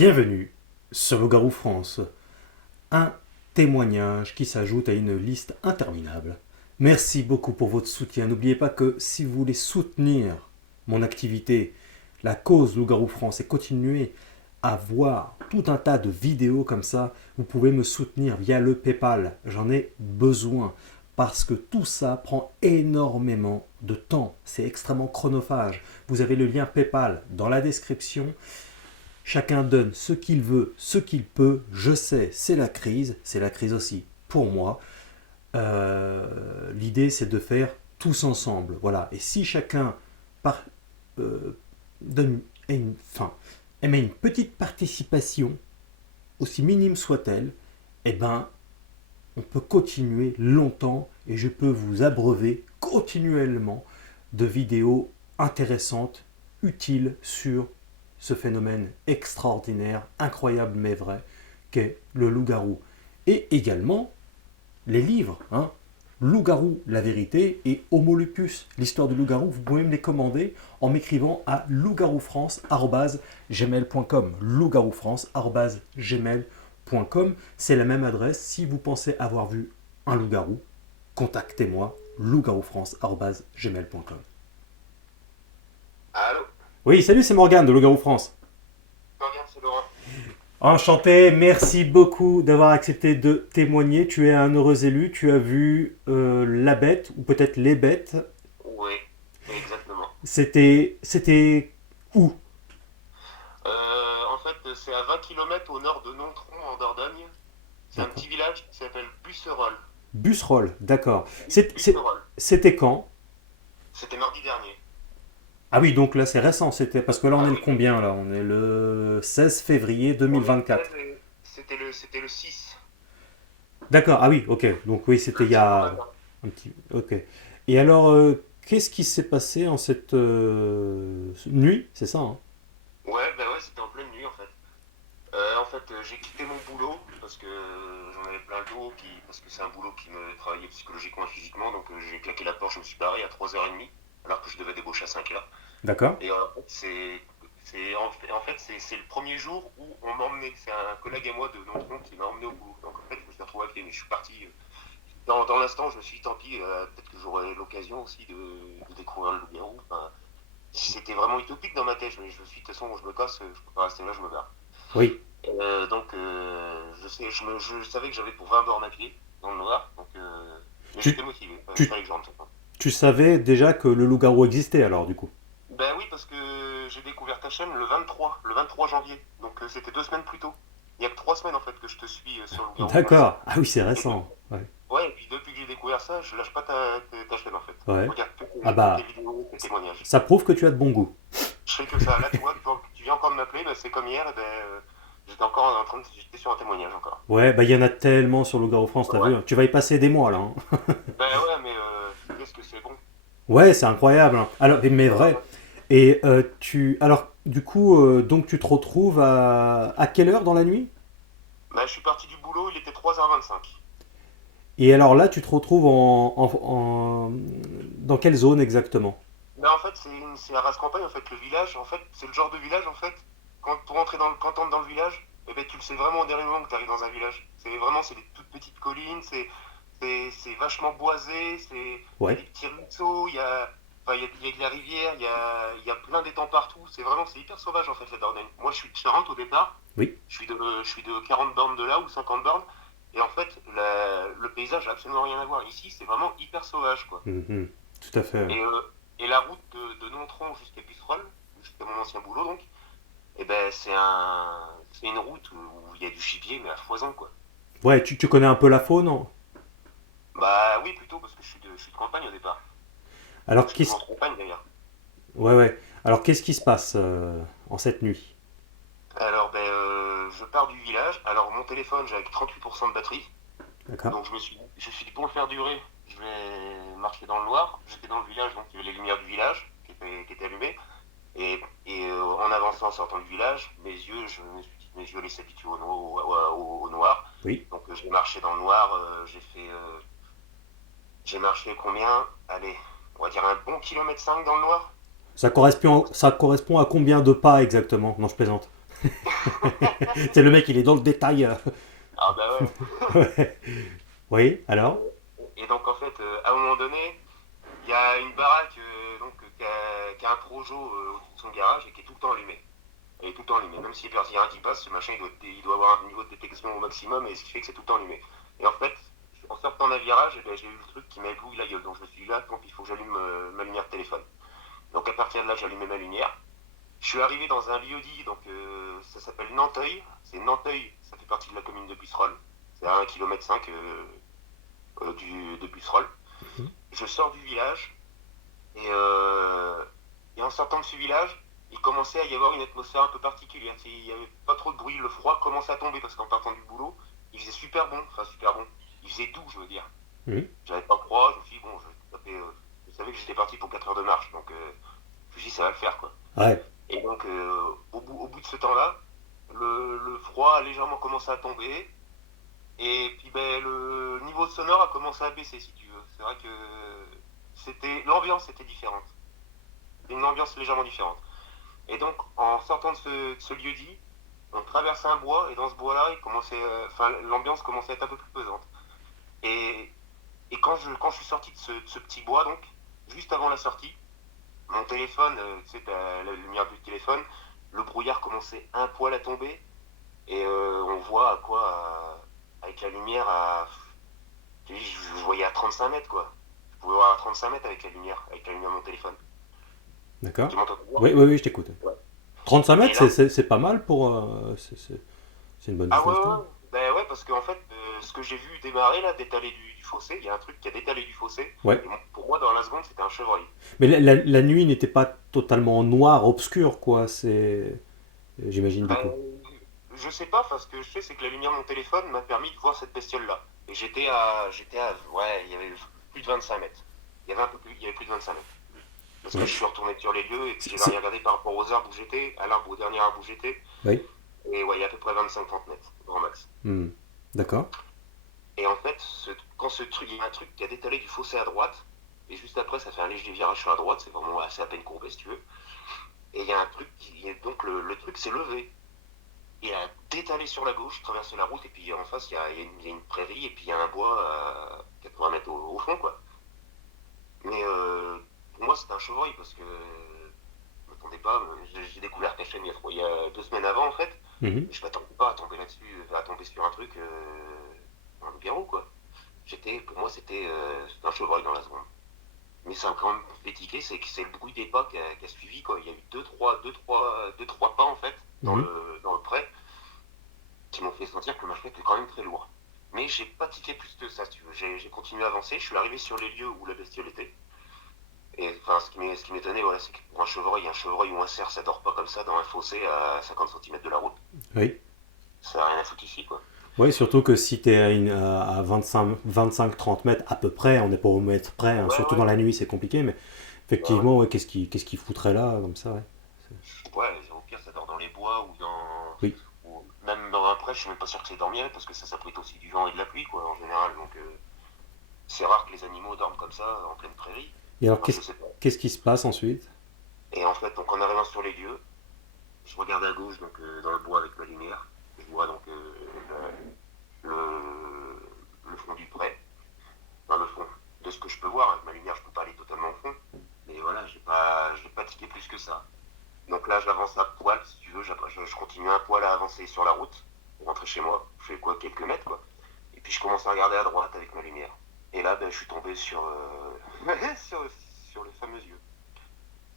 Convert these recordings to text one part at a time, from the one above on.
Bienvenue sur Loup-Garou France, un témoignage qui s'ajoute à une liste interminable. Merci beaucoup pour votre soutien. N'oubliez pas que si vous voulez soutenir mon activité, la cause Loup-Garou France et continuer à voir tout un tas de vidéos comme ça, vous pouvez me soutenir via le PayPal. J'en ai besoin parce que tout ça prend énormément de temps. C'est extrêmement chronophage. Vous avez le lien PayPal dans la description. Chacun donne ce qu'il veut, ce qu'il peut. Je sais, c'est la crise aussi pour moi. L'idée, c'est de faire tous ensemble. Voilà. Et si chacun donne émet une petite participation, aussi minime soit-elle, eh ben, on peut continuer longtemps et je peux vous abreuver continuellement de vidéos intéressantes, utiles sur ce phénomène extraordinaire, incroyable mais vrai, qu'est le loup-garou. Et également les livres, Loup-garou, la vérité, et Homo lupus, l'histoire du loup-garou. Vous pouvez me les commander en m'écrivant à loup-garoufrance@gmail.com. loup-garoufrance@gmail.com. C'est la même adresse. Si vous pensez avoir vu un loup-garou, contactez-moi, loup-garoufrance@gmail.com. Allô? Oui, salut, c'est Morgane de Loup-garou France. Regarde, c'est Laurent. Enchanté, merci beaucoup d'avoir accepté de témoigner. Tu es un heureux élu, tu as vu la bête, ou peut-être les bêtes. Oui, exactement. C'était où? En fait, c'est à 20 km au nord de Nontron, en Dordogne. C'est un D'accord. petit village qui s'appelle Busserolles. Busserolles, d'accord. Busserolles. C'était quand? C'était mardi dernier. Ah oui, donc là c'est récent, parce que là on Ah est le oui. combien là? On est le 16 février 2024. C'était le 6. D'accord, ah oui, ok. Donc oui, c'était il y a un petit... Ok. Et alors, qu'est-ce qui s'est passé en cette nuit? C'est ça, hein? Ouais, bah ouais, c'était en pleine nuit en fait. J'ai quitté mon boulot parce que j'en avais plein le dos, parce que c'est un boulot qui me travaillait psychologiquement et physiquement. Donc j'ai claqué la porte, je me suis barré à 3h30 alors que je devais débaucher à 5h. D'accord. Et c'est le premier jour où on m'emmenait. C'est un collègue à moi de Nontron qui m'a emmené au boulot. Donc en fait, je me suis retrouvé à pied, mais je suis parti. Dans l'instant, je me suis dit, tant pis, peut-être que j'aurai l'occasion aussi de découvrir le loup-garou. Enfin, c'était vraiment utopique dans ma tête. Je me suis dit, de toute façon, je me casse, je peux pas rester là, je me barre. Oui. Je savais que j'avais pour 20 bornes à pied, dans le noir. Mais Tu, j'étais motivé, il tu, fallait que je rentre. tu savais déjà que le loup-garou existait alors du coup? Ben oui, parce que j'ai découvert ta chaîne le 23 janvier. Donc c'était 2 semaines plus tôt. Il y a que 3 semaines en fait que je te suis sur le Garou France. D'accord. Ah oui, c'est récent. Ouais. Ouais, et puis depuis que j'ai découvert ça, je lâche pas ta chaîne en fait. Ouais. Regarde Ah toutes tes bah, vidéos, tes témoignages. ça prouve que tu as de bon goût. Je fais que ça. Là, tu vois, tu viens encore de m'appeler, ben, c'est comme hier, et j'étais encore j'étais sur un témoignage encore. Ouais, bah il y en a tellement sur Loup-garou France, t'as Ouais. vu? Tu vas y passer des mois là, hein. Ben ouais, mais qu'est-ce que c'est bon. Ouais, c'est incroyable, hein. Alors, mais vrai. Et alors, du coup, donc tu te retrouves à quelle heure dans la nuit? Ben, je suis parti du boulot, il était 3h25. Et alors là, tu te retrouves dans quelle zone exactement? Ben, en fait, c'est la race campagne, en fait, le village. En fait, c'est le genre de village, en fait, quand t'entres dans le village, eh ben, tu le sais vraiment au dernier moment que tu arrives dans un village. C'est des toutes petites collines, c'est vachement boisé, il y a Ouais. des petits ruisseaux, il y a de la rivière, il y a plein d'étangs partout. C'est hyper sauvage, en fait, la Dordogne. Moi, je suis de Charente au départ. Oui. Je suis de 40 bornes de là, ou 50 bornes. Et en fait, le paysage n'a absolument rien à voir. Ici, c'est vraiment hyper sauvage, quoi. Mhm. Tout à fait. Et la route de Nontron jusqu'à Busserolles, jusqu'à mon ancien boulot donc, eh ben c'est une route où il y a du gibier mais à foison quoi. Ouais, tu connais un peu la faune, non? Bah oui plutôt parce que je suis de campagne au départ. Alors, Je suis toujours de campagne d'ailleurs. ouais, ouais. Alors, qu'est-ce qui se passe en cette nuit? Alors je pars du village. Alors mon téléphone j'ai avec 38% de batterie. D'accord. Donc je me suis dit pour le faire durer, je vais marcher dans le noir. J'étais dans le village donc il y avait les lumières du village qui étaient allumées. En avançant, en sortant du village, mes yeux allaient s'habituer au noir. Oui. Donc j'ai marché dans le noir, j'ai marché combien? Allez, on va dire un bon kilomètre 5 dans le noir. Ça correspond à combien de pas exactement? Non, je plaisante. C'est le mec, il est dans le détail. Ah bah ouais. Ouais. Oui, alors? Et donc en fait, à un moment donné, il y a une baraque qui a un projo au-dessus de son garage et qui est tout le temps allumée. Elle est tout le temps allumée. Même s'il n'y a rien qui passe, ce machin il doit avoir un niveau de détection au maximum et ce qui fait que c'est tout le temps allumé. Et en fait, en sortant d'un virage, eh ben, j'ai eu le truc qui m'a ébloui la gueule. Donc je me suis dit là, tant pis, il faut que j'allume ma lumière de téléphone. Donc à partir de là, j'ai allumé ma lumière. Je suis arrivé dans un lieu-dit, donc ça s'appelle Nanteuil. C'est Nanteuil, ça fait partie de la commune de Busserolles. C'est à 1,5 km de Busserolles. Je sors du village et en sortant de ce village, il commençait à y avoir une atmosphère un peu particulière. Il n'y avait pas trop de bruit, le froid commençait à tomber parce qu'en partant du boulot, il faisait super bon, enfin super bon. Il faisait doux, je veux dire. Mhm. J'avais pas froid, je me suis dit, bon, je savais que j'étais parti pour 4 heures de marche, donc je me suis dit, ça va le faire, quoi. Ouais, Et donc, au bout de ce temps-là, le froid a légèrement commencé à tomber. Et puis ben, le niveau sonore a commencé à baisser, si tu veux. C'est vrai que l'ambiance était différente. C'était une ambiance légèrement différente. Et donc, en sortant de ce lieu-dit, on traversait un bois, et dans ce bois-là, l'ambiance commençait à être un peu plus pesante. Et, et quand je suis sorti de ce petit bois, donc, juste avant la sortie, mon téléphone, tu sais, t'as la lumière du téléphone, le brouillard commençait un poil à tomber, et on voit à quoi, avec la lumière, je voyais à 35 mètres, quoi. Je pouvais voir à 35 mètres avec la lumière de mon téléphone. d'accord. Tu m'entends toujours? Oui, oui, oui, je t'écoute. Ouais. 35 Et mètres, là, c'est pas mal pour. C'est une bonne ah ouais, distance ouais, quand ouais. même. Ben ouais, parce qu'en fait, ce que j'ai vu démarrer, là, détaler du fossé, il y a un truc qui a détalé du fossé, Ouais. et pour moi, dans la seconde, c'était un chevreuil. Mais la nuit n'était pas totalement noire, obscure, quoi. C'est. J'imagine du Ben, coup. je sais pas, enfin, ce que je sais, c'est que la lumière de mon téléphone m'a permis de voir cette bestiole-là. Et ouais, il y avait plus de 25 mètres. Il y avait plus de 25 mètres. Parce que Ouais. je suis retourné sur les lieux et puis C'est- j'ai c'est- regardé par rapport aux arbres où j'étais, au dernier arbre où j'étais. Oui. Et ouais, il y a à peu près 25-30 mètres, grand max. Hmm. D'accord. Et en fait, il y a un truc qui a détalé du fossé à droite, et juste après, ça fait un léger virage sur la droite, c'est vraiment assez à peine courbé si tu veux. Et il y a un truc donc le truc s'est levé. Il a détalé sur la gauche, traversé la route, et puis en face, il y a une prairie, et puis il y a un bois à 80 mètres au fond, quoi. Mais pour moi, c'était un chevreuil, parce que je m'attendais pas, j'ai découvert Cachem il y a 2 semaines avant, en fait. Mhm. Je m'attendais pas à tomber là-dessus, à tomber sur un truc, un loup-garou, quoi. Pour moi, c'était un chevreuil dans la seconde. Mais ça a quand même fait tiquer, c'est le bruit des pas qui a suivi, quoi. Il y a eu deux, trois pas, en fait, Mhm. dans le pré, qui m'ont fait sentir que le machin était quand même très lourd. Mais j'ai pas tiqué plus que ça, si tu veux. J'ai continué à avancer, je suis arrivé sur les lieux où la bestiole était. Et enfin, ce qui m'étonnait, voilà, c'est que pour un chevreuil ou un cerf, ça dort pas comme ça dans un fossé à 50 centimètres de la route. Oui. Ça n'a rien à foutre ici, quoi. Oui, surtout que si t'es à 25-30 mètres à peu près, on n'est pas au mètre près, hein. Ouais, Surtout dans ouais, la nuit, c'est compliqué, mais ouais, ouais. effectivement, ouais, qu'est-ce qu'il foutrait là, comme ça, ouais. Ouais, au pire, ça dort dans les bois Oui. ou même dans un pré, je suis même pas sûr que c'est dormir parce que ça s'abrite aussi du vent et de la pluie, quoi, en général. Donc, c'est rare que les animaux dorment comme ça en pleine prairie. Et alors, Enfin, je sais pas. qu'est-ce qui se passe ensuite? Et en fait, donc en arrivant sur les lieux, je regarde à gauche, donc dans le bois avec ma lumière. Je vois donc le fond du pré. Enfin, le fond. De ce que je peux voir, avec ma lumière, je peux pas aller totalement au fond. Mais voilà, je l'ai pas tiqué plus que ça. Donc là, j'avance à poil, si tu veux, je continue un poil à avancer sur la route, pour rentrer chez moi. Je fais quoi, quelques mètres, quoi. Et puis je commence à regarder à droite avec ma lumière. Et là, ben, je suis tombé sur, sur les fameux yeux.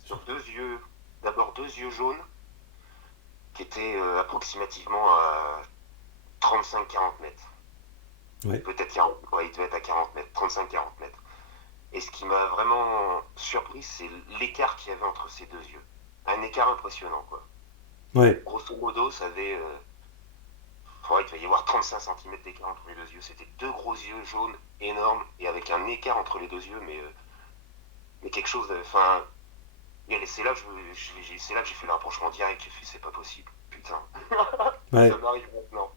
Sur deux yeux, d'abord deux yeux jaunes, qui étaient approximativement à 35-40 mètres. Ouais. Peut-être 40, ouais, il devait être à 40 mètres, 35-40 mètres. Et ce qui m'a vraiment surpris, c'est l'écart qu'il y avait entre ces deux yeux. Un écart impressionnant, quoi. Ouais. Grosso modo, ça avait. Il devait y avoir 35 centimètres d'écart entre les deux yeux. C'était deux gros yeux jaunes énormes et avec un écart entre les deux yeux, mais quelque chose. Enfin, c'est là que c'est là que j'ai fait le rapprochement direct. J'ai fait, c'est pas possible. Putain, ça Ouais. m'arrive maintenant.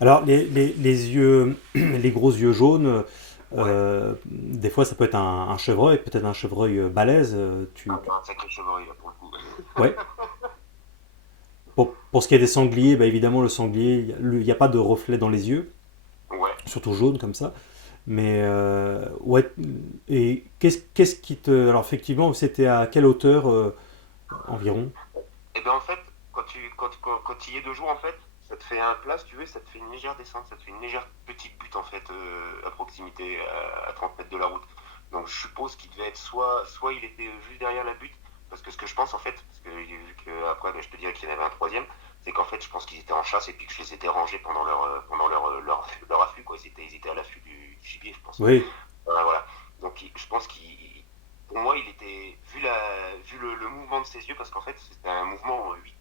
Alors, les yeux, les gros yeux jaunes, Ouais. des fois, ça peut être un chevreuil, peut-être un chevreuil balèze. Ah, bah, un sacré chevalier là pour le coup. Ouais. Pour, Pour ce qui est des sangliers, bah, évidemment, le sanglier, il n'y a pas de reflet dans les yeux, Ouais. surtout jaune comme ça. Mais ouais, et qu'est-ce qui te... Alors effectivement, c'était à quelle hauteur environ? Et bien en fait, quand tu y es 2 jours, en fait, ça te fait un plat, si tu veux, ça te fait une légère descente, ça te fait une légère petite butte en fait à proximité, à 30 mètres de la route. Donc je suppose qu'il devait être soit il était juste derrière la butte, parce que ce que je pense en fait, parce que vu que après ben, je te dirais qu'il y en avait un troisième, c'est qu'en fait je pense qu'ils étaient en chasse et puis que je les ai dérangés pendant leur affût, quoi. Ils étaient à l'affût du gibier, je pense. Oui. Voilà. Donc je pense qu'il, pour moi, il était vu le mouvement de ses yeux, parce qu'en fait c'était un mouvement en 8,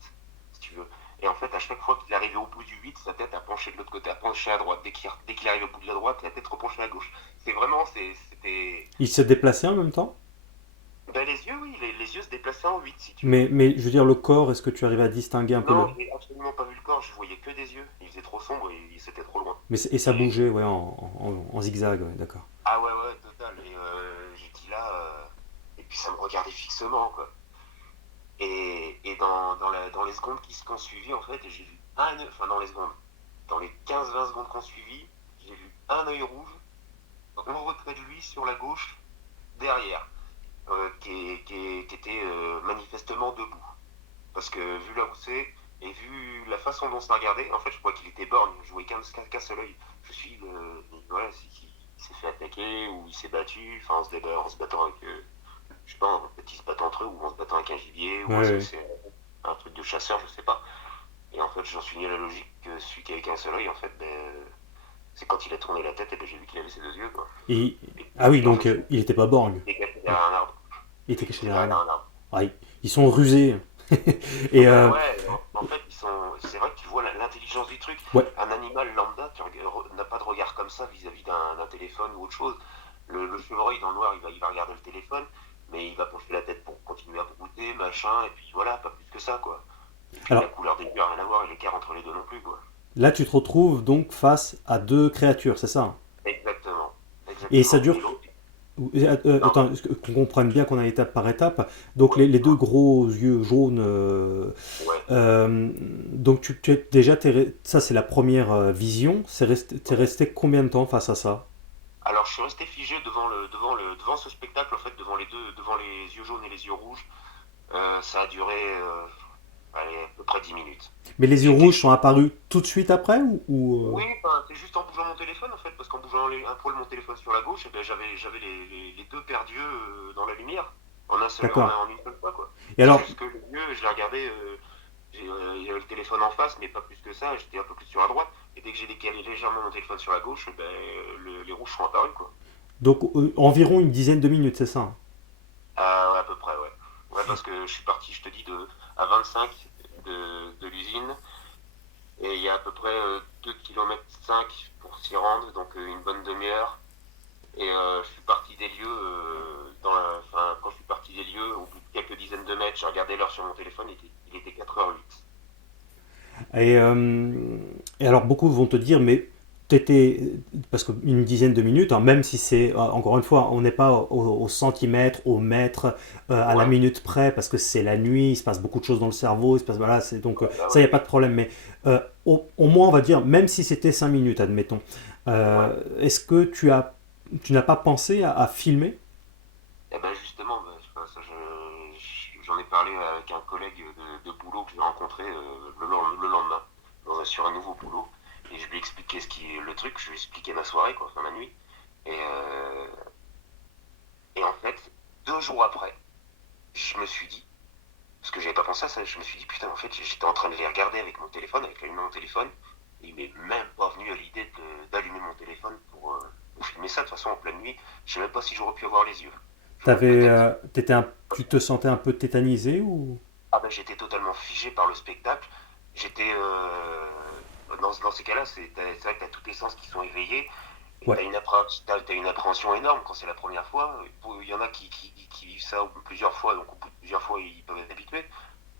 si tu veux. Et en fait, à chaque fois qu'il arrivait au bout du 8, sa tête a penché de l'autre côté, a penché à droite. Dès qu'il arrivait au bout de la droite, la tête repenchait à gauche. C'est vraiment, c'était. Il se déplaçait en même temps? Ben, les yeux, oui, les yeux se déplaçaient en 8 si tu veux. Mais je veux dire, le corps, est-ce que tu arrives à distinguer un peu le... Non, j'ai absolument pas vu le corps, je voyais que des yeux. Il faisait trop sombre et c'était trop loin. Mais, et ça Et, bougeait, ouais, en zigzag, ouais, d'accord. ah ouais, ouais, total. Et j'ai dit là, et puis ça me regardait fixement, quoi. Et dans les secondes qui ont suivi, en fait, j'ai vu enfin dans les secondes, dans les 15-20 secondes qui ont suivi, j'ai vu un œil rouge en retrait de lui sur la gauche, derrière, qui était manifestement debout. Parce que vu là où c'est, et vu la façon dont ça regardait, en fait, je crois qu'il était borgne, je voyais qu'un seul œil. Je me suis dit, voilà, il s'est fait attaquer, ou il s'est battu, enfin, en se battant avec, je sais pas, en fait, ils se battent entre eux, ou en se battant avec un gibier, Ouais, ou est-ce que ouais. c'est un truc de chasseur, je sais pas. Et en fait, j'en suis venu à la logique que celui qui avait qu'un seul œil, en fait, ben, c'est quand il a tourné la tête, et ben, j'ai vu qu'il avait ses 2 yeux, quoi. Et... Et Ah oui, puis, en donc fait, il était pas borgne. il était caché Ouais. derrière un arbre. Il Il était était caché caché derrière un derrière arbre. un arbre. Ah, ils sont rusés. Et Ben ouais, en fait, c'est vrai que tu vois l'intelligence du truc. ouais. Un animal lambda n'a pas de regard comme ça vis-à-vis d'un téléphone ou autre chose. Le chevreuil dans le noir, il va regarder le téléphone, mais il va pencher la tête pour continuer à brouter, machin, et puis voilà, pas plus que ça, quoi. Et puis la Alors couleur des yeux, rien à voir, et l'écart entre les deux non plus, quoi. là, tu te retrouves donc face à deux créatures, c'est ça? Exactement, Et ça exactement. dure... Et l'autre, non, Attends, qu'on comprenne bien qu'on a étape par étape. Donc ouais, les deux dis-moi. gros yeux jaunes. Ouais. Donc déjà, ça c'est la première vision. T'es resté combien de temps face à ça? Alors je suis resté figé devant ce spectacle, en fait, devant les yeux jaunes et les yeux rouges. Ça a duré, allez, à peu près 10 minutes. Mais les yeux J'étais rouges sont apparus tout de suite après ou... Oui, enfin, c'est juste en bougeant mon téléphone en fait, parce qu'en bougeant un poil mon téléphone sur la gauche, eh ben, j'avais les deux paires d'yeux dans la lumière, D'accord. en une seule fois quoi. Et C'est alors, juste que les yeux, je les regardais, il y avait le téléphone en face, mais pas plus que ça, j'étais un peu plus sur la droite, et dès que j'ai décalé légèrement mon téléphone sur la gauche, eh ben, les rouges sont apparus quoi. donc environ une dizaine de minutes, c'est ça? Ouais, à peu près, ouais. Ouais, parce que je suis parti, je te dis, à 25 de l'usine, et il y a à peu près 2,5 km pour s'y rendre, donc une bonne demi-heure. Et je suis parti des lieux, enfin, quand je suis parti des lieux, au bout de quelques dizaines de mètres, j'ai regardé l'heure sur mon téléphone, il était 4h08. Et, euh, et alors beaucoup vont te dire, mais t'étais, parce qu'une dizaine de minutes, hein, même si c'est, encore une fois, on n'est pas au centimètre, au mètre, à la Ouais, minute près, parce que c'est la nuit, il se passe beaucoup de choses dans le cerveau, il se passe, voilà, donc ouais, bah ça, il ouais, n'y a pas de problème. Mais au moins, on va dire, même si c'était 5 minutes, admettons, ouais. est-ce que tu n'as pas pensé à filmer? Et ben justement, ben, je sais pas, ça, j'en ai parlé avec un collègue de boulot que j'ai rencontré le lendemain, sur un nouveau boulot. Et je lui ai expliqué le truc, je lui ai expliqué ma soirée, quoi, enfin ma nuit. Et, et en fait, 2 jours après, je me suis dit, parce que j'avais pas pensé à ça, je me suis dit, putain, en fait, j'étais en train de les regarder avec mon téléphone, avec la lumière de mon téléphone, et il m'est même pas venu à l'idée d'allumer mon téléphone pour filmer ça. De toute façon, en pleine nuit, je sais même pas si j'aurais pu avoir les yeux. J'aurais peut-être. Tu te sentais un peu tétanisé ou? Ah ben, j'étais totalement figé par le spectacle. J'étais. Dans ces cas-là, c'est vrai que tu as tous tes sens qui sont éveillés. Et tu Ouais. as t'as une appréhension énorme quand c'est la première fois. Il y en a qui vivent ça plusieurs fois, donc au bout de plusieurs fois, ils peuvent être habitués.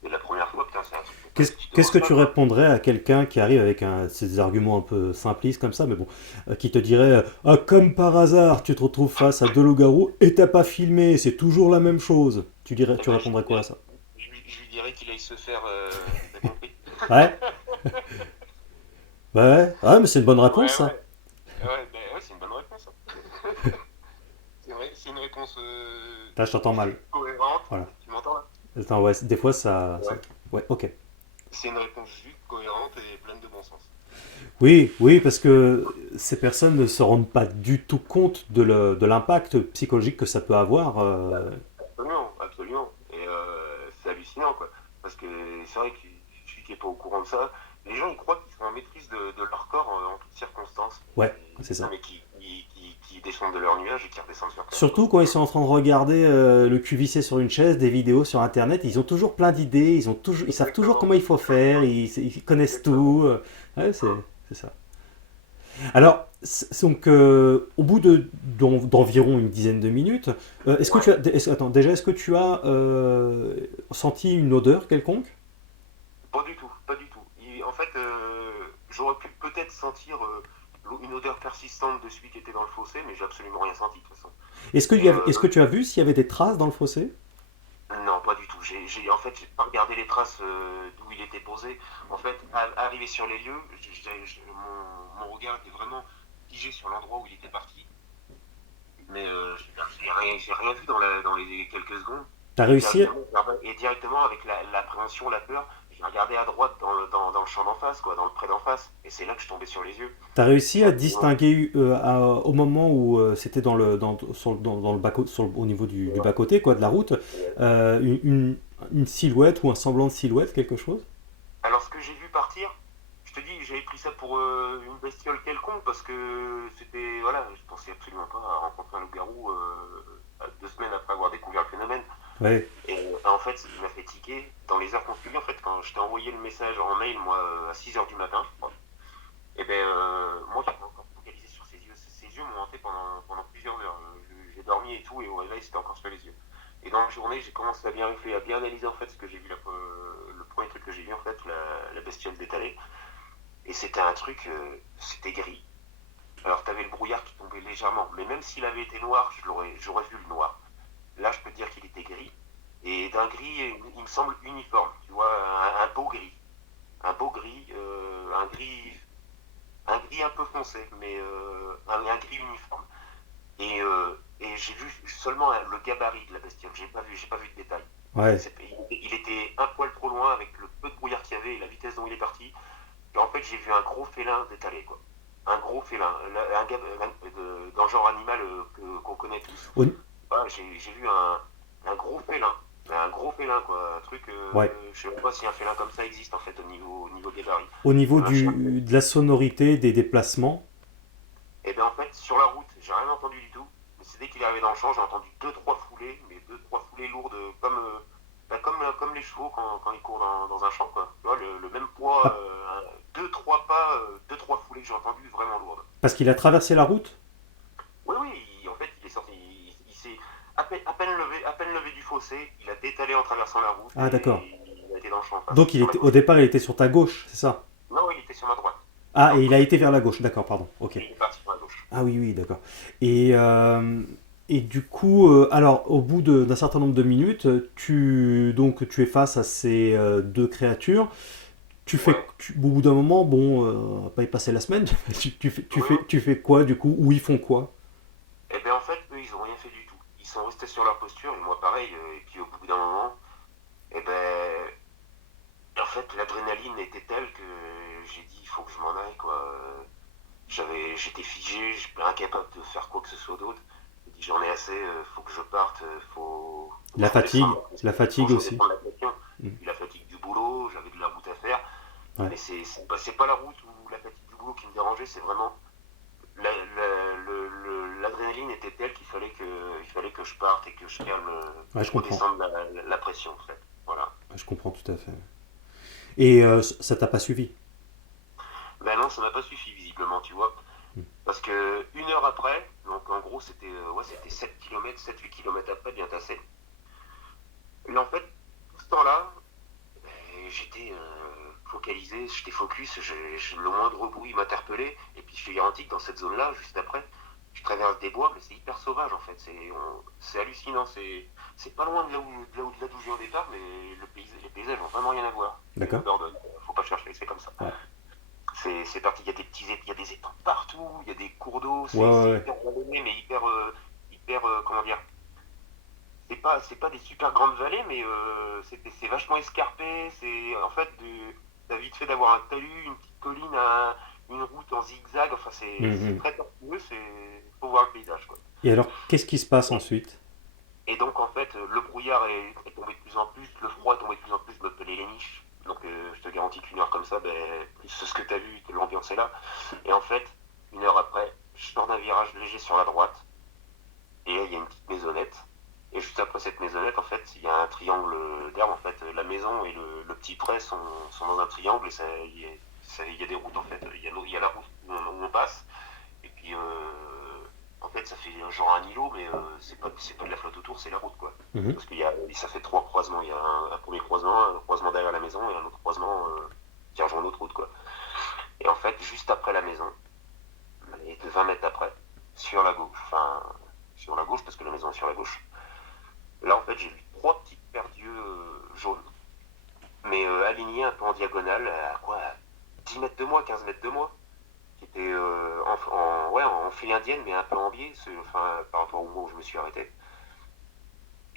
Mais la première fois, putain, c'est un truc que tu te Qu'est-ce vois que pas, tu quoi. répondrais à quelqu'un qui arrive avec ces arguments un peu simplistes comme ça, mais bon, qui te dirait ah, comme par hasard, tu te retrouves face à deux loups-garous et t'as pas filmé, c'est toujours la même chose. Eh Tu ben, répondrais quoi à ça? je lui dirais qu'il aille se faire. T'as compris? Ouais, ouais, ouais, mais c'est une bonne réponse, Ouais, ça. ouais. Ouais, c'est une bonne réponse, hein. C'est vrai, c'est une réponse Là, je t'entends mal. juste, cohérente. Voilà. Tu m'entends là? Attends, ouais, des fois, ça... Ouais. Ouais, ok. C'est une réponse juste, cohérente et pleine de bon sens. Oui, oui, parce que ces personnes ne se rendent pas du tout compte de l'impact psychologique que ça peut avoir. Absolument, absolument. Et c'est hallucinant, quoi. Parce que c'est vrai que celui qui n'est pas au courant de ça, les gens ils croient qu'ils sont en maîtrise de leur corps en toutes circonstances. Ouais, c'est Non, ça. mais qui descendent de leur nuage et qui redescendent sur Terre, quoi. Surtout quand ils sont en train de regarder le cul vissé sur une chaise, des vidéos sur Internet, ils ont toujours plein d'idées, ils savent toujours comment Exactement. il faut faire, ils connaissent Exactement. tout. Ouais, c'est ça. Alors, donc, au bout d'environ une dizaine de minutes, est-ce que Ouais. tu as, attends, déjà, est-ce que tu as senti une odeur quelconque? Pas du tout, pas du tout. En fait, j'aurais pu peut-être sentir une odeur persistante de celui qui était dans le fossé, mais j'ai absolument rien senti de toute façon. Et Est-ce que tu as vu s'il y avait des traces dans le fossé? non, pas du tout. En fait, j'ai pas regardé les traces d'où il était posé. En fait, arrivé sur les lieux, mon regard était vraiment figé sur l'endroit où il était parti. Mais j'ai rien vu dans les quelques secondes. T'as réussi, Et directement avec l'appréhension, la peur, j'ai regardé à droite dans le champ d'en face, quoi, dans le pré d'en face. Et c'est là que je suis tombé sur les yeux. T'as réussi Et à là, distinguer au moment où c'était dans le bas, au niveau du bas-côté quoi, de la route, une silhouette ou un semblant de silhouette, quelque chose? alors, ce que j'ai vu partir, je te dis, j'avais pris ça pour une bestiole quelconque parce que c'était. Voilà, je pensais absolument pas à rencontrer un loup-garou 2 semaines après avoir découvert le phénomène. Ouais. Et en fait, ce qui m'a fait tiquer, dans les heures qu'on suivit, en fait, quand je t'ai envoyé le message en mail, moi, à 6 h du matin, je crois, et ben, moi, j'étais encore focalisé sur ses yeux. Ses yeux m'ont hanté pendant plusieurs heures. J'ai dormi et tout, et au réveil, c'était encore sur les yeux. Et dans la journée, j'ai commencé à bien réfléchir, à bien analyser en fait ce que j'ai vu, le premier truc que j'ai vu en fait, la bestiole d'étalée. Et c'était un truc, c'était gris. Alors t'avais le brouillard qui tombait légèrement, mais même s'il avait été noir, j'aurais vu le noir. Là, je peux te dire qu'il était gris. Et d'un gris, il me semble uniforme, tu vois, un beau gris. Un beau gris, un gris un peu foncé, mais un gris uniforme. Et j'ai vu seulement le gabarit de la bestiole. J'ai pas vu de détails. Ouais. Il était un poil trop loin avec le peu de brouillard qu'il y avait et la vitesse dont il est parti. Et en fait, j'ai vu un gros félin d'étalé, quoi. Un gros félin, dans le genre animal qu'on connaît tous. Au, Voilà, j'ai vu un gros félin. Un gros félin, quoi. Un truc, ouais. je sais pas si un félin comme ça existe, en fait, au niveau gabarit. Au niveau Un chien. de la sonorité des déplacements, Et bien en fait, sur la route, j'ai rien entendu du tout. Mais c'est dès qu'il est arrivé dans le champ, j'ai entendu deux, trois foulées, mais deux, trois foulées lourdes, comme les chevaux quand ils courent dans un champ, quoi. Tu vois, le même poids, ah, deux, trois pas, deux, trois foulées que j'ai entendues vraiment lourdes. parce qu'il a traversé la route? Oui, oui, en fait, il est sorti, il s'est à peine levé du fossé, il a détalé en traversant la route Ah, d'accord. et il a été dans le champ en face, Donc sur la au gauche. départ, il était sur ta gauche, c'est ça? Non, il était sur ma droite. Ah, Dans et le il a fossé, été vers la gauche, d'accord, pardon. Ok. il est parti sur la gauche. Ah oui, oui, d'accord. Et, euh, et du coup, alors, au bout d'un certain nombre de minutes, tu es face à ces deux créatures. Ouais. Au bout d'un moment, bon, on va pas y passer la semaine. Oui, oui. Tu fais quoi du coup? Ou ils font quoi? Et bien en fait, eux, ils ont rien fait du tout. Ils sont restés sur leur posture, et moi pareil. Et puis au bout d'un moment, et ben, en fait, l'adrénaline était telle que j'ai dit, il faut que je m'en aille, quoi. J'étais figé, j'étais incapable de faire quoi que ce soit d'autre. J'ai dit, j'en ai assez, faut que je parte, faut que je redescende. Parce La que sinon, fatigue je aussi. redescends de la pression. Mm. Puis la fatigue du boulot, j'avais de la route à faire. Ouais. Mais c'est pas la route ou la fatigue du boulot qui me dérangeait, c'est vraiment l'adrénaline était telle il fallait que je parte et que je calme, Ouais, que je je comprends. redescende la pression, en fait. Voilà. Ouais, je comprends tout à fait. Et ça t'a pas suffi? Ben non, ça m'a pas suffi, visiblement, tu vois. Mm. Parce que une heure après, donc en gros, c'était 7 km, 7-8 km après, bien tassé. Et en fait, tout ce temps-là, ben, j'étais focalisé, j'étais focus, le moindre bruit m'interpellait. Et puis je te garantis que dans cette zone-là, juste après, je traverse des bois, mais c'est hyper sauvage en fait. C'est hallucinant. C'est pas loin de là d'où je viens au départ, mais les paysages n'ont vraiment rien à voir. C'est D'accord. Dordogne. Faut pas pas chercher, c'est comme ça. Ouais. C'est parti, il y a des étangs partout, il y a des cours d'eau, Ouais, ouais, c'est ouais. hyper vallonné, mais hyper, comment dire, c'est pas des super grandes vallées, mais c'est vachement escarpé, en fait, t'as vite fait d'avoir un talus, une petite colline, une route en zigzag, enfin, c'est Mhm. très tortueux, faut voir le paysage, quoi. Et alors, qu'est-ce qui se passe Et, ensuite? et donc, en fait, le brouillard est tombé de plus en plus, le froid est tombé de plus en plus, je me pelais les niches. Donc, je te garantis qu'une heure comme ça, ben, plus ce que tu as vu, que l'ambiance est là. Et en fait, une heure après, je sors d'un virage léger sur la droite, et là, il y a une petite maisonnette. Et juste après cette maisonnette, en fait, il y a un triangle d'herbe. En fait, la maison et le petit pré sont dans un triangle, et il y a des routes, en fait. Il y a la route où on passe, et puis, en fait, ça fait genre un îlot, mais c'est pas de la flotte autour, c'est la route, quoi. Mhm. Parce ça fait trois croisements. Il y a un premier croisement, un croisement derrière la maison, et un autre croisement qui rejoint l'autre route, quoi. Et en fait, juste après la maison, et de 20 mètres après, sur la gauche, enfin, sur la gauche, parce que la maison est sur la gauche, là, en fait, j'ai vu trois petites paires d'yeux jaunes, mais alignés un peu en diagonale, à quoi 10 mètres de moi, 15 mètres de moi, qui étaient ouais, en file indienne, mais un peu en biais, enfin, par rapport au moment où je me suis arrêté.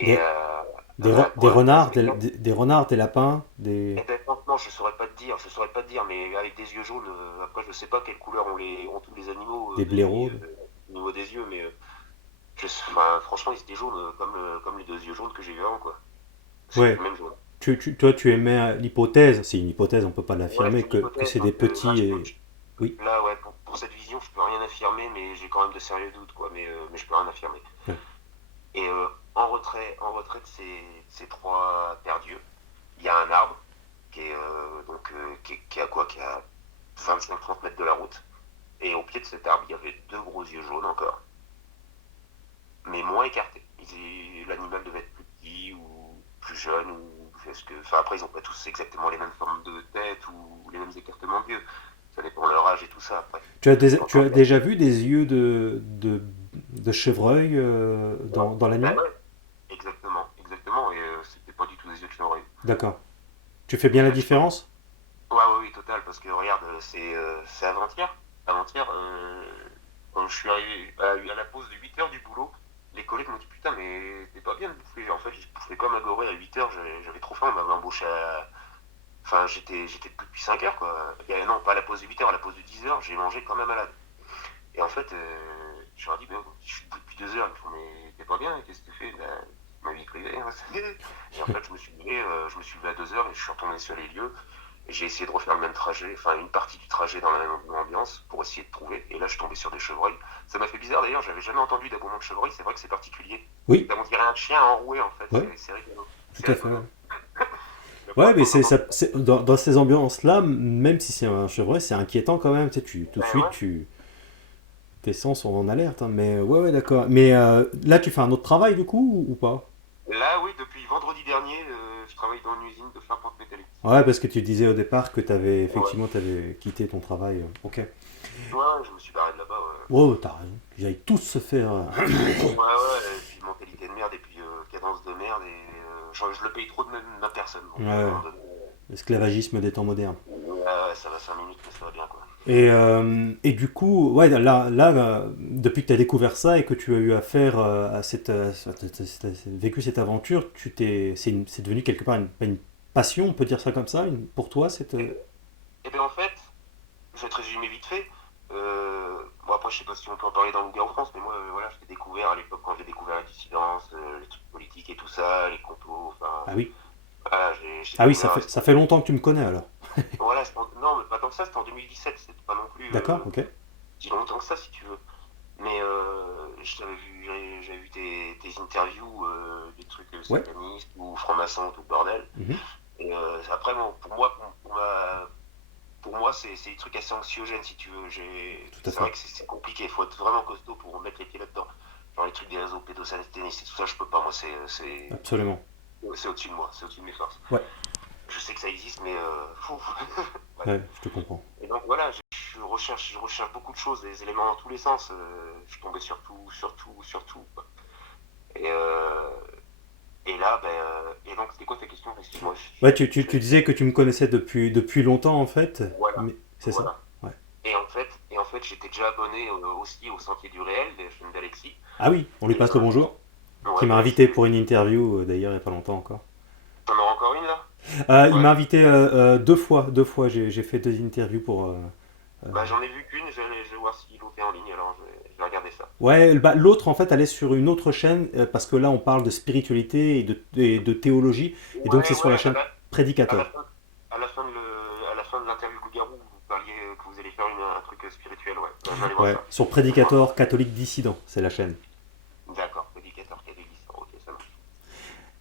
Et Des, à des quoi renards, 15 mètres. des renards, des lapins, des, Eh ben, franchement, je saurais pas te dire, mais avec des yeux jaunes, après, je sais pas quelle couleur ont tous les animaux des blaireaux. au niveau des yeux, mais enfin, franchement, ils étaient jaunes, comme les deux yeux jaunes que j'ai vus avant, quoi. C'était Ouais. le même jaune. Toi, tu émets l'hypothèse, c'est une hypothèse, on peut pas Ouais, l'affirmer, c'est une que hypothèse, c'est des donc là, petits et... Oui. là, ouais, pour cette vision, je peux rien affirmer, mais j'ai quand même de sérieux doutes, quoi, mais je peux rien affirmer. Ouais. Et en retrait de ces trois paires d'yeux, il y a un arbre qui est à quoi? Qui est à 25-30 mètres de la route. Et au pied de cet arbre, il y avait deux gros yeux jaunes encore, mais moins écartés. L'animal devait être plus petit ou plus jeune, ou enfin, après, ils n'ont pas tous exactement les mêmes formes de tête ou les mêmes écartements d'yeux. Ça dépend de leur âge et tout ça, après. Tu J'entends as bien. déjà vu des yeux de chevreuil Ouais. dans la Ben nuit? ouais, exactement, exactement. Et c'était pas du tout des yeux de chevreuil. D'accord. Tu fais bien Les la yeux de chevreuil. différence? Ouais, ouais, oui, total, parce que regarde, c'est avant-hier. Avant-hier, quand je suis arrivé à la pause de 8 heures du boulot, les collègues m'ont dit putain, mais t'es pas bien de bouffer. En fait, je bouffais comme un gorille à 8 heures, j'avais trop faim, on m'avait embauché à. Enfin, j'étais debout depuis 5 heures, quoi. Et non, pas à la pause de 8 heures, à la pause de 10 heures, j'ai mangé comme un malade. Et en fait, je leur ai dit, ben, je suis debout depuis 2 heures. Ils me font, mais t'es pas bien, qu'est-ce que tu fais? Ben, ma vie privée, hein. Et en fait, je me suis levé à 2 heures et je suis retourné sur les lieux. Et j'ai essayé de refaire le même trajet, enfin une partie du trajet dans la même ambiance pour essayer de trouver. Et là, je suis tombé sur des chevreuils. Ça m'a fait bizarre d'ailleurs, j'avais jamais entendu d'aboiement de chevreuil, c'est vrai que c'est particulier. Oui. On dirait un chien enroué en fait, Ouais, c'est rigolo. C'est tout à fait. Ouais, rigolo. La ouais, première mais fois que j'entends ça. dans ces ambiances-là, même si c'est un chevreuil, c'est inquiétant quand même. Tu sais, tout de Ben suite, ouais. tes sens sont en alerte. Hein, mais ouais, ouais, d'accord. Mais là, tu fais un autre travail du coup ou pas? Là, oui, depuis vendredi dernier, je travaille dans une usine de charpente métallique. Ouais, parce que tu disais au départ que Ouais. t'avais quitté ton travail. Ok. Ouais, je me suis barré de là-bas. Ouais, Oh, t'as raison. Ils aillent tous se faire. ouais, ouais, et puis mentalité de merde, et puis cadence de merde, et je le paye trop de ma personne. Donc à un Ouais, moment donné, esclavagisme des temps modernes. ouais, ouais, ça va 5 minutes, mais ça va bien, quoi. Et du coup, ouais, depuis que tu as découvert ça et que tu as eu affaire vécu cette aventure, c'est devenu quelque part une passion, on peut dire ça comme ça, pour toi, Et bien en fait, je vais te résumer vite fait. Bon, après, je sais pas si on peut en parler dans Louga en France, mais moi, voilà, je l'ai découvert à l'époque quand j'ai découvert la dissidence, les trucs politiques et tout ça, les complots, enfin, Ah oui. voilà, j'ai Ah oui, découvert. ça fait longtemps que tu me connais alors. Voilà, non, mais pas tant que ça, c'était en 2017, c'était pas non plus D'accord, ok. si longtemps que ça, si tu veux. Mais j'avais vu tes interviews, des trucs Ouais. satanistes ou francs-maçons, tout le bordel. Mhm. Et après, bon, pour moi, c'est des trucs assez anxiogènes, si tu veux. Tout à C'est vrai fait. que c'est compliqué, il faut être vraiment costaud pour mettre les pieds là-dedans. Genre les trucs des réseaux pédosatanistes et tout ça, je peux pas, moi, Absolument. c'est au-dessus de moi, c'est au-dessus de mes forces. Ouais. Je sais que ça existe, mais fou. Bref. Ouais, je te comprends. Et donc voilà, je recherche beaucoup de choses, des éléments dans tous les sens. Je suis tombé sur tout, sur tout, sur tout, quoi. Et Et là, et donc c'était quoi ta question? Excuse-moi. Ouais, tu disais que tu me connaissais depuis longtemps en fait, Voilà, mais c'est ça? voilà. Ouais. Et en fait, j'étais déjà abonné aussi au Sentier du Réel, des chaînes d'Alexis. Ah oui, on lui Et passe le bonjour. Qui ouais, m'a invité pour une interview d'ailleurs il n'y a pas longtemps encore. t'en auras encore une là? Il Ouais. m'a invité deux fois, j'ai fait deux interviews pour. Euh, Bah j'en ai vu qu'une, je vais voir s'il est en ligne, alors je vais regarder ça. Ouais, bah, l'autre en fait elle est sur une autre chaîne parce que là on parle de spiritualité et de théologie et donc c'est Ouais, sur la ouais, chaîne à la Prédicateur. fin, à la fin de l'interview de Loup-Garou, vous parliez que vous allez faire un truc spirituel, ouais. Bah, je vais aller voir Ouais, ça. sur Je vais voir Prédicateur catholique dissident, c'est la chaîne. ça. D'accord, prédicateur catéchiste, ok, ça marche.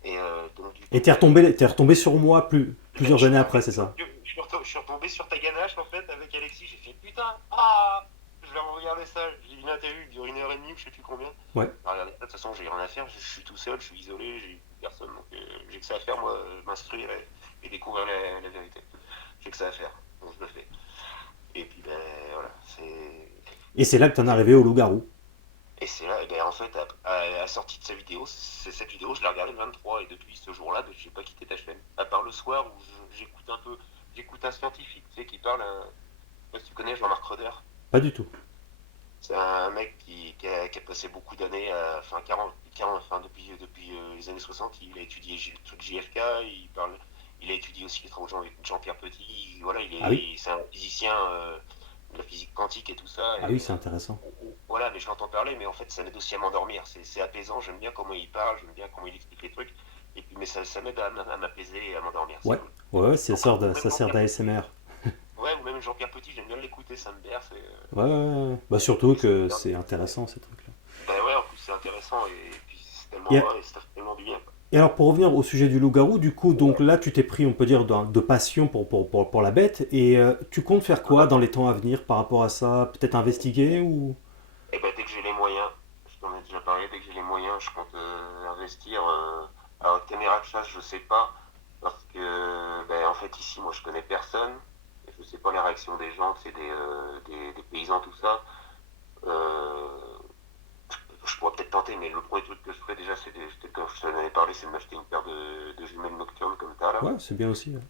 Et donc du Et coup, t'es retombé sur moi je plusieurs suis années retombé après, c'est ça? je suis retombé sur ta ganache en fait avec Alexis, j'ai fait putain, ah, je vais regarder ça, j'ai vu une interview qui dure 1 heure et demie ou je sais plus combien. Ouais. Regardez ça, de toute façon j'ai rien à faire, je suis tout seul, je suis isolé, j'ai personne, donc j'ai que ça à faire moi, m'instruire et découvrir la vérité. J'ai que ça à faire, donc je le fais. Et puis voilà, c'est. Et c'est là que t'en es arrivé au loup-garou. Et c'est là, et en fait, à la sortie de cette vidéo, je l'ai regardée le 23, et depuis ce jour-là, je n'ai pas quitté ta chaîne. À part le soir où j'écoute un peu, j'écoute un scientifique, tu sais, qui parle, je sais pas si tu connais Jean-Marc Roder. Pas du tout. C'est un mec qui a passé beaucoup d'années, enfin 40, enfin depuis les années 60, il a étudié le truc JFK, il a étudié aussi les travaux de Jean-Pierre Petit, voilà, Ah oui? c'est un physicien de la physique quantique et tout ça, Ah oui, c'est intéressant. voilà, mais je l'entends parler, mais en fait, ça m'aide aussi à m'endormir. C'est apaisant, j'aime bien comment il parle, j'aime bien comment il explique les trucs. Et puis, mais ça m'aide à m'apaiser et à m'endormir, c'est Ouais. cool. Ouais, ouais, Donc, ou même ça sert Jean-Pierre d'ASMR. Petit, ouais, ou même Jean-Pierre Petit, j'aime bien l'écouter, ça me berce. Ouais, ouais, ouais. Bah surtout Ça me que permet- c'est intéressant ces trucs-là. Ben ouais, en plus, c'est intéressant et puis c'est tellement Et, vrai et ça fait tellement du bien, quoi. et alors pour revenir au sujet du loup-garou, du coup, donc là tu t'es pris, on peut dire, de passion pour la bête, et tu comptes faire quoi dans les temps à venir par rapport à ça? Peut-être investiguer ou... Et ben, dès que j'ai les moyens, je t'en ai déjà parlé, dès que j'ai les moyens, je compte investir. Alors, caméra de chasse, je sais pas, parce que, en fait, ici, moi, je connais personne. Et je sais pas la réaction des gens, c'est des paysans, tout ça. Euh, je pourrais peut-être tenter, mais le premier truc que je ferais déjà, comme je t'en avais parlé, c'est de m'acheter une paire de jumelles nocturnes comme t'as là. Ouais, c'est bien aussi. Ouais.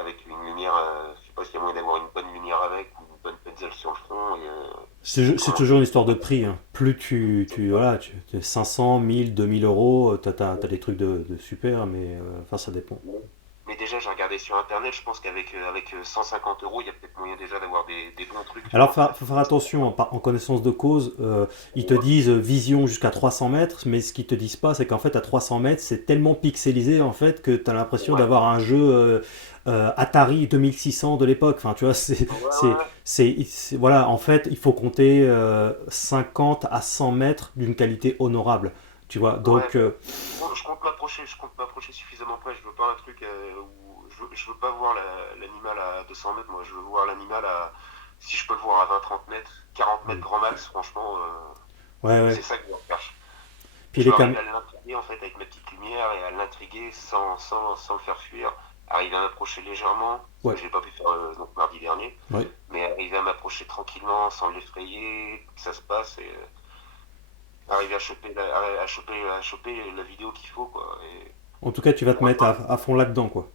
Avec une lumière, je sais pas s'il y a moyen d'avoir une bonne lumière avec, ou une bonne petzelle sur le front. C'est toujours une histoire de prix, hein. Plus voilà, 500, 1000, 2000 euros, t'as des trucs de super, mais enfin ça dépend. Mais déjà, j'ai regardé sur internet, je pense qu'avec 150 euros, il y a peut-être moyen déjà d'avoir des bons trucs, tu Alors, vois. faut faire attention, en connaissance de cause, ils te disent vision jusqu'à 300 mètres, mais ce qu'ils te disent pas, c'est qu'en fait, à 300 mètres, c'est tellement pixelisé en fait que tu as l'impression Ouais, d'avoir un jeu Atari 2600 de l'époque. Enfin, tu vois, ouais, ouais. voilà, en fait, il faut compter 50 à 100 mètres d'une qualité honorable. Tu vois, Ouais. donc, Je compte m'approcher suffisamment près. Je veux pas un truc où je veux pas voir l'animal à 200 mètres. Moi, je veux voir l'animal si je peux le voir à 20-30 mètres, 40 mètres hmm. grand max, franchement, Ouais, c'est ouais. ça que je recherche. Puis Je les veux cam... arriver à l'intriguer en fait avec ma petite lumière et à l'intriguer sans le faire fuir. Arriver à m'approcher légèrement, ce Ouais, que j'ai pas pu faire donc mardi dernier, ouais. mais arriver à m'approcher tranquillement sans l'effrayer, que ça se passe et arriver à choper la vidéo qu'il faut quoi. Et En tout cas, tu vas te pour mettre l'instant, à fond là-dedans, quoi.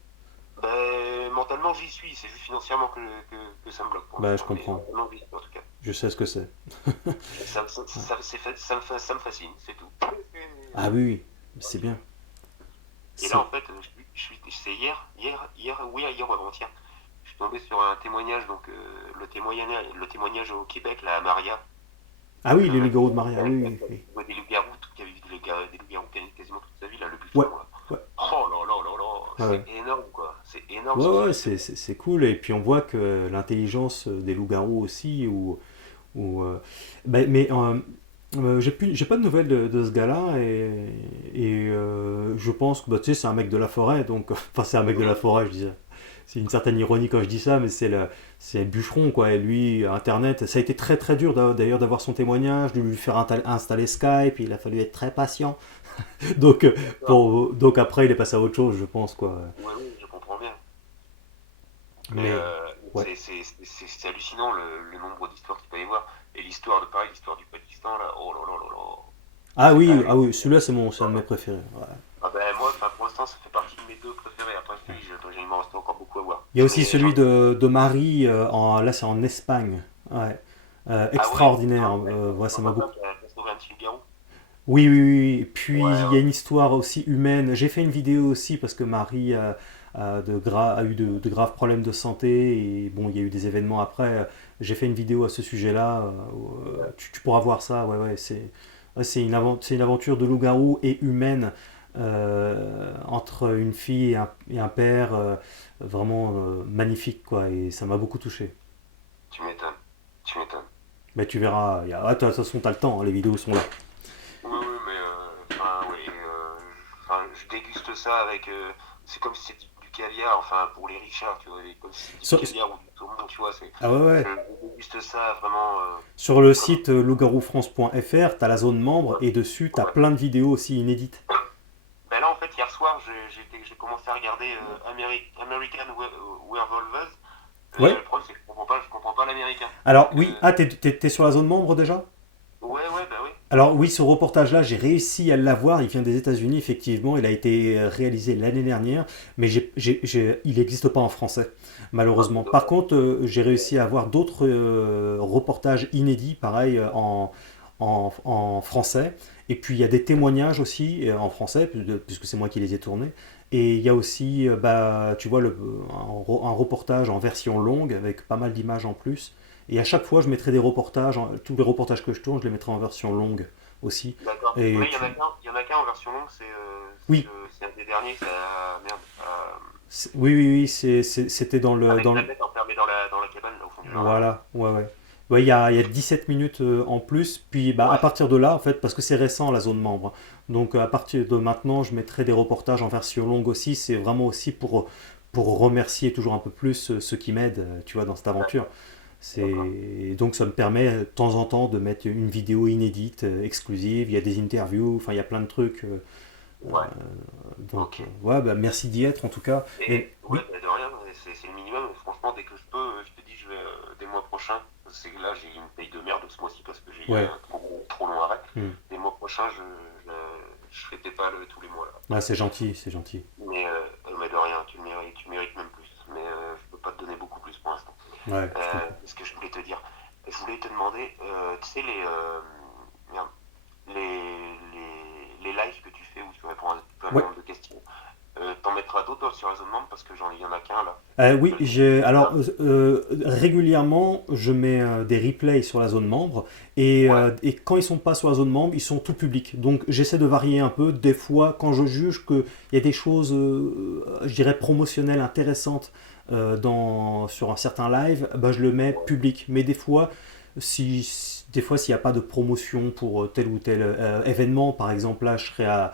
mentalement j'y suis, c'est juste financièrement que ça me bloque pour Bah, je l'instant, mais comprends. mentalement j'y suis en tout cas. Je sais ce que c'est. Et ça me fascine, c'est tout. Ah oui, oui, c'est bien. Et là, C'est... en fait, c'est hier ou avant-hier, je suis tombé sur un témoignage, donc le témoignage au Québec, là, à Maria, Ah oui, d'un les mec loups-garous de Maria, oui, oui, oui. qui voit des loups-garous, qui a vu des loups-garous quasiment toute sa vie, là, le Ouais, buffon, là. ouais, Oh là là là là, ouais, ouais. c'est énorme, quoi. C'est énorme Ouais, ce ouais, truc. c'est cool. Et puis on voit que l'intelligence des loups-garous aussi, mais j'ai pas de nouvelles de ce gars-là et je pense que bah, tu sais, c'est un mec de la forêt, donc enfin c'est un mec de la forêt, je disais. C'est une certaine ironie quand je dis ça, mais c'est un bûcheron quoi. Et lui, Internet, ça a été très très dur d'ailleurs d'avoir son témoignage, de lui faire installer Skype. Il a fallu être très patient. Donc D'accord. donc après il est passé à autre chose, je pense quoi. Oui, oui, je comprends bien. Mais Mais ouais. c'est hallucinant le nombre d'histoires qu'il peut y avoir. Et l'histoire du Pakistan, là, oh là là là là. Ah C'est oui, un... ah oui, celui-là c'est un de mes préférés. Ouais. Ah ben moi, enfin, pour l'instant, ça fait partie de mes deux préférés. Après, je te dis, il m'en reste encore beaucoup à voir. Il y a aussi J'en celui ai... de Marie, là c'est en Espagne. Ouais. Ah ouais? Extraordinaire. Avec Ouais, ça sa m'a femme beaucoup. qui a sauvé un petit loup-garou. Oui, oui, oui, oui. Ouais, Puis il y a ouais. une histoire aussi humaine. J'ai fait une vidéo aussi parce que Marie a eu de graves problèmes de santé et bon, il y a eu des événements après. J'ai fait une vidéo à ce sujet-là. Tu pourras voir ça. Ouais, ouais, c'est une aventure de loup-garou et humaine entre une fille et un père vraiment magnifique, quoi. Et ça m'a beaucoup touché. Tu m'étonnes. Tu m'étonnes. Mais tu verras. De toute façon, t'as le temps, hein, les vidéos sont là. Oui, oui, mais enfin, oui, enfin, je déguste ça avec. C'est comme si c'était du caviar, enfin, pour les Richards, tu vois, comme si c'était du Sur- caviar ou du saumon, tu vois. Ah ouais, Je ouais. déguste ça vraiment Sur le comme. site loup-garou-france.fr, t'as la zone membre et dessus, t'as Ouais. plein de vidéos aussi inédites. Ben là, en fait, hier soir, j'ai commencé à regarder American Werewolves. Ouais. Le problème, c'est que je comprends pas l'américain. Alors, Donc, oui. T'es sur la zone membre déjà? ouais, ouais, bah oui. Alors, oui, ce reportage-là, j'ai réussi à l'avoir. Il vient des États-Unis, effectivement. Il a été réalisé l'année dernière, mais il n'existe pas en français, Ah, c'est malheureusement. Par dommage. contre, j'ai réussi à avoir d'autres reportages inédits, pareil, en français. Et puis, il y a des témoignages aussi en français, puisque c'est moi qui les ai tournés. Et il y a aussi, bah, tu vois, un reportage en version longue avec pas mal d'images en plus. Et à chaque fois, je mettrai des reportages, tous les reportages que je tourne, je les mettrai en version longue aussi. D'accord. Et Là, il y en a qu'un en version longue, oui, c'est un des derniers, c'est merde. oui, oui, oui, c'était Avec la bête enfermée dans la cabane, là, au fond du jardin, là. voilà, ouais, ouais. Ouais, il y a 17 minutes en plus, puis bah, à Ouais, partir de là, en fait, parce que c'est récent la zone membre, donc à partir de maintenant, je mettrai des reportages en version longue aussi, c'est vraiment aussi pour remercier toujours un peu plus ceux qui m'aident, tu vois, dans cette aventure. d'accord, d'accord. Donc ça me permet de temps en temps de mettre une vidéo inédite, exclusive, il y a des interviews, enfin il y a plein de trucs. Ouais, Donc ok. ouais, bah, merci d'y être en tout cas. Et Et ouais, oui, bah, de rien, c'est le minimum. Et franchement, dès que je peux, je te dis, je vais dès le mois prochain. C'est que là, j'ai une paye de merde ce mois-ci parce que j'ai eu ouais. un trop long arrêt. Hmm. Dès le mois prochain, je ferai peut-être pas tous les mois là. Ah, c'est gentil, c'est gentil. Mais de rien, tu mérites même plus. Mais je peux pas te donner beaucoup plus pour l'instant. Ouais, je comprends. Qu'est-ce que je voulais te dire? Je voulais te demander, tu sais, merde, les lives que tu fais où tu réponds à un Ouais. nombre de questions, t'en mettras d'autres sur la zone membre parce que il y en a qu'un là. Oui, alors Ah, régulièrement, je mets des replays sur la zone membre ouais, et quand ils sont pas sur la zone membre, ils sont tout publics. Donc j'essaie de varier un peu. Des fois, quand je juge qu'il y a des choses, je dirais promotionnelles intéressantes sur un certain live, bah, je le mets public. Mais des fois, des fois s'il n'y a pas de promotion pour tel ou tel événement, par exemple là, je serai à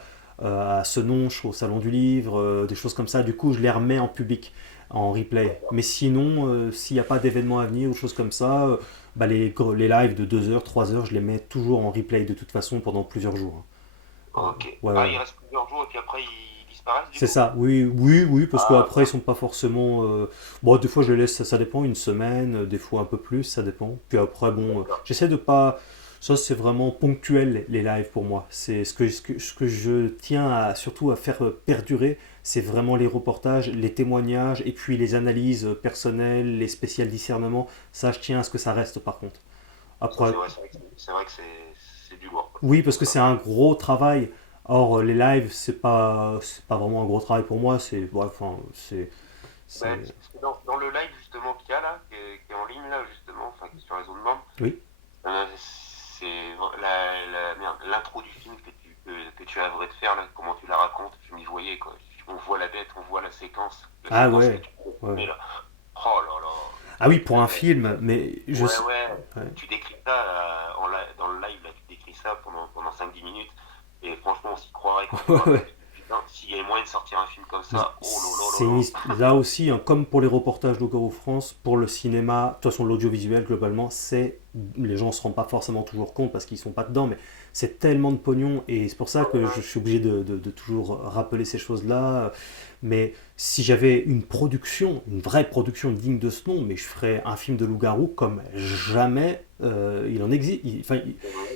Senonches, au Salon du Livre, des choses comme ça. Du coup, je les remets en public, en replay. Mais sinon, s'il n'y a pas d'événement à venir ou choses comme ça, bah les lives de 2 heures, 3 heures, je les mets toujours en replay de toute façon pendant plusieurs jours. ok. Ouais, Ah, ouais. il reste plusieurs jours et puis après ils disparaissent du C'est coup? ça, oui, oui, oui, parce Ah, qu'après ils merde. sont pas forcément. Bon, des fois je les laisse, ça dépend, une semaine, des fois un peu plus, ça dépend. Puis après, bon, D'accord. j'essaie de pas. Ça, c'est vraiment ponctuel les lives pour moi. C'est ce que je tiens surtout à faire perdurer, c'est vraiment les reportages, les témoignages et puis les analyses personnelles, les spéciales discernements. Ça, je tiens à ce que ça reste par contre. Ça, Après, c'est vrai que c'est du lourd, quoi. oui, parce que Ça. c'est un gros travail. Or, les lives, c'est pas vraiment un gros travail pour moi. Enfin, Ben, c'est, parce que dans le live justement qu'il y a là, qui est en ligne là justement, enfin qui est sur la zone membre, oui. c'est merde, l'intro du film que tu aimerais de faire là, comment tu la racontes, je m'y voyais quoi. On voit la bête, on voit la Ah séquence que ouais, tu ouais. mets là. Oh là là. Ah oui, pour La un bête. film, mais Ouais, ouais. ouais. Tu décris ça dans le live, là, tu décris ça pendant 5-10 minutes. Et franchement, on s'y croirait quand tu le Ouais. racontes. Putain, s'il y avait moyen de sortir un film comme ça, oh là là C'est là là aussi, hein, comme pour les reportages d'Ogoro France, pour le cinéma, de toute façon l'audiovisuel globalement, c'est les gens ne se rendent pas forcément toujours compte parce qu'ils ne sont pas dedans, mais c'est tellement de pognon et c'est pour ça que je suis obligé de toujours rappeler ces choses-là. Mais si j'avais une production, une vraie production digne de ce nom, mais je ferais un film de loup-garou comme jamais il en existe.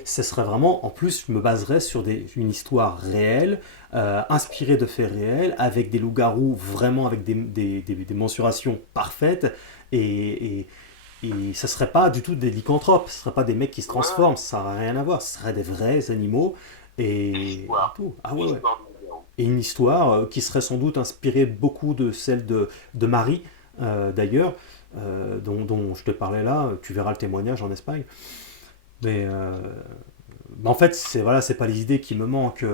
Ce serait vraiment, en plus, je me baserais sur une histoire réelle, inspirée de faits réels, avec des loups-garous vraiment avec des mensurations parfaites et ce serait pas du tout des lycanthropes, ce serait pas des mecs qui se transforment, ça n'aurait rien à voir, ce seraient des vrais animaux et tout. Ah ouais, ouais. Et une histoire qui serait sans doute inspirée beaucoup de celle de Marie, d'ailleurs, dont je te parlais là, tu verras le témoignage en Espagne. Mais en fait, c'est pas les idées qui me manquent.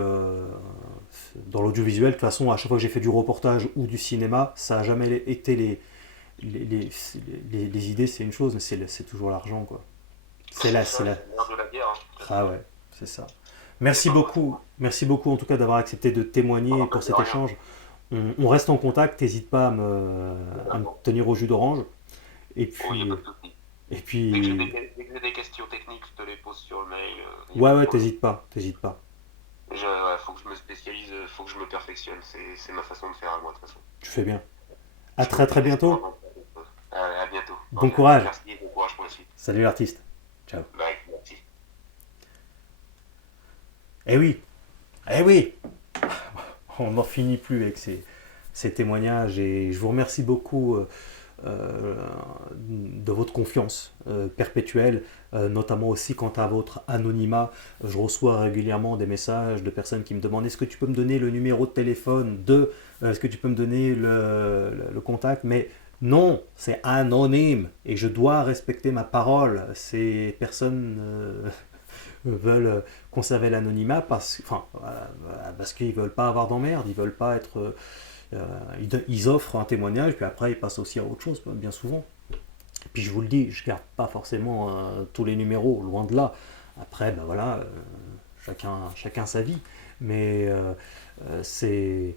Dans l'audiovisuel, de toute façon, à chaque fois que j'ai fait du reportage ou du cinéma, ça a jamais été les, les, les idées, c'est une chose, mais c'est toujours l'argent, quoi. C'est la... de la guerre. Ah ouais, c'est ça. Merci beaucoup en tout cas d'avoir accepté de témoigner pour cet échange. On reste en contact, n'hésite pas à me tenir au jus d'orange. Et puis, et puis, Dès que j'ai des questions techniques, je te les pose sur le mail. ouais, t'hésites pas, t'hésites pas. Faut que je me spécialise, faut que je me perfectionne. C'est ma façon de faire à moi, de toute façon. Tu fais bien. À très bientôt. À bientôt. Bon courage. Merci et bon courage pour la suite. Salut l'artiste. Ciao. Bye, merci. Eh oui, eh oui. On n'en finit plus avec ces témoignages et je vous remercie beaucoup de votre confiance perpétuelle, notamment aussi quant à votre anonymat. Je reçois régulièrement des messages de personnes qui me demandent est-ce que tu peux me donner le numéro de téléphone de, est-ce que tu peux me donner le contact, mais non, c'est anonyme et je dois respecter ma parole. Ces personnes veulent conserver l'anonymat parce qu'ils veulent pas avoir d'emmerde, ils veulent pas être ils offrent un témoignage puis après ils passent aussi à autre chose bien souvent. Et puis je vous le dis, je garde pas forcément tous les numéros, loin de là. Après ben voilà, chacun sa vie, mais c'est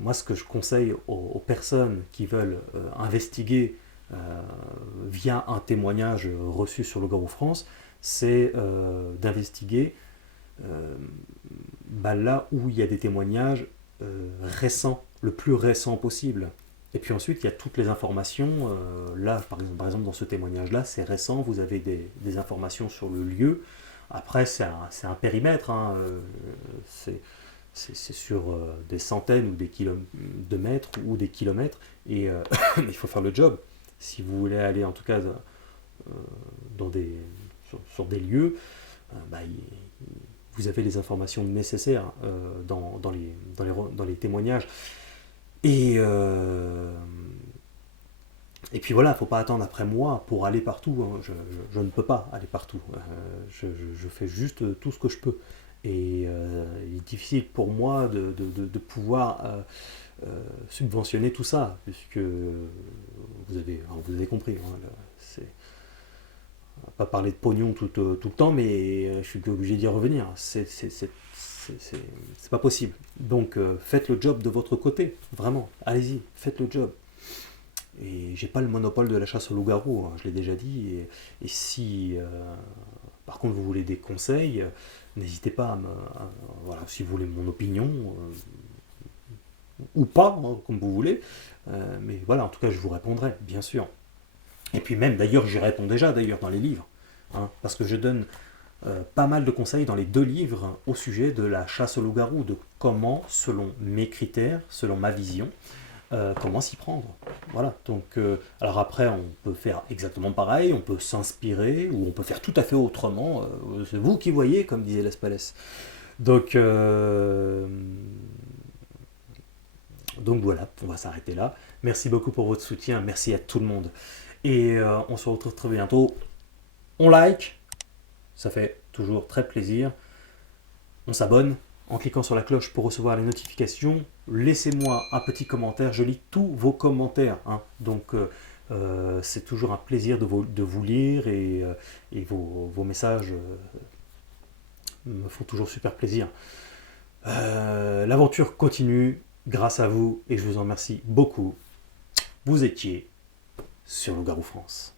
moi ce que je conseille aux personnes qui veulent investiguer euh, via un témoignage reçu sur le Garou France, c'est d'investiguer là où il y a des témoignages récents, le plus récent possible. Et puis ensuite, il y a toutes les informations. Là, par exemple, dans ce témoignage-là, c'est récent, vous avez des informations sur le lieu. Après, c'est un périmètre, hein, c'est sur des centaines ou des de mètres ou des kilomètres. Et il faut faire le job. Si vous voulez aller, en tout cas, dans sur des lieux, vous avez les informations nécessaires dans les témoignages. Et puis voilà, il ne faut pas attendre après moi pour aller partout. Hein. Je ne peux pas aller partout. Je fais juste tout ce que je peux. Et il est difficile pour moi de pouvoir subventionner tout ça, puisque vous avez compris. Hein, on va pas parler de pognon tout le temps, mais je suis obligé d'y revenir. C'est pas possible. Donc faites le job de votre côté, vraiment. Allez-y, faites le job. Et j'ai pas le monopole de la chasse au loup-garou, hein, je l'ai déjà dit. Et si, par contre, vous voulez des conseils, n'hésitez pas voilà, si vous voulez mon opinion, ou pas, hein, comme vous voulez. Mais voilà, en tout cas, je vous répondrai, bien sûr. Et puis même, d'ailleurs, j'y réponds déjà, d'ailleurs, dans les livres. Hein, parce que je donne pas mal de conseils dans les 2 livres au sujet de la chasse au loup-garou, de comment, selon mes critères, selon ma vision, comment s'y prendre. Voilà, donc, alors après, on peut faire exactement pareil, on peut s'inspirer, ou on peut faire tout à fait autrement. C'est vous qui voyez, comme disait Lespalès. Donc voilà, on va s'arrêter là. Merci beaucoup pour votre soutien, merci à tout le monde. Et on se retrouve très bientôt. On like, ça fait toujours très plaisir. On s'abonne en cliquant sur la cloche pour recevoir les notifications. Laissez-moi un petit commentaire, je lis tous vos commentaires. Hein. Donc c'est toujours un plaisir de vous lire et vos messages me font toujours super plaisir. L'aventure continue grâce à vous et je vous en remercie beaucoup. Vous étiez sur le Garou France.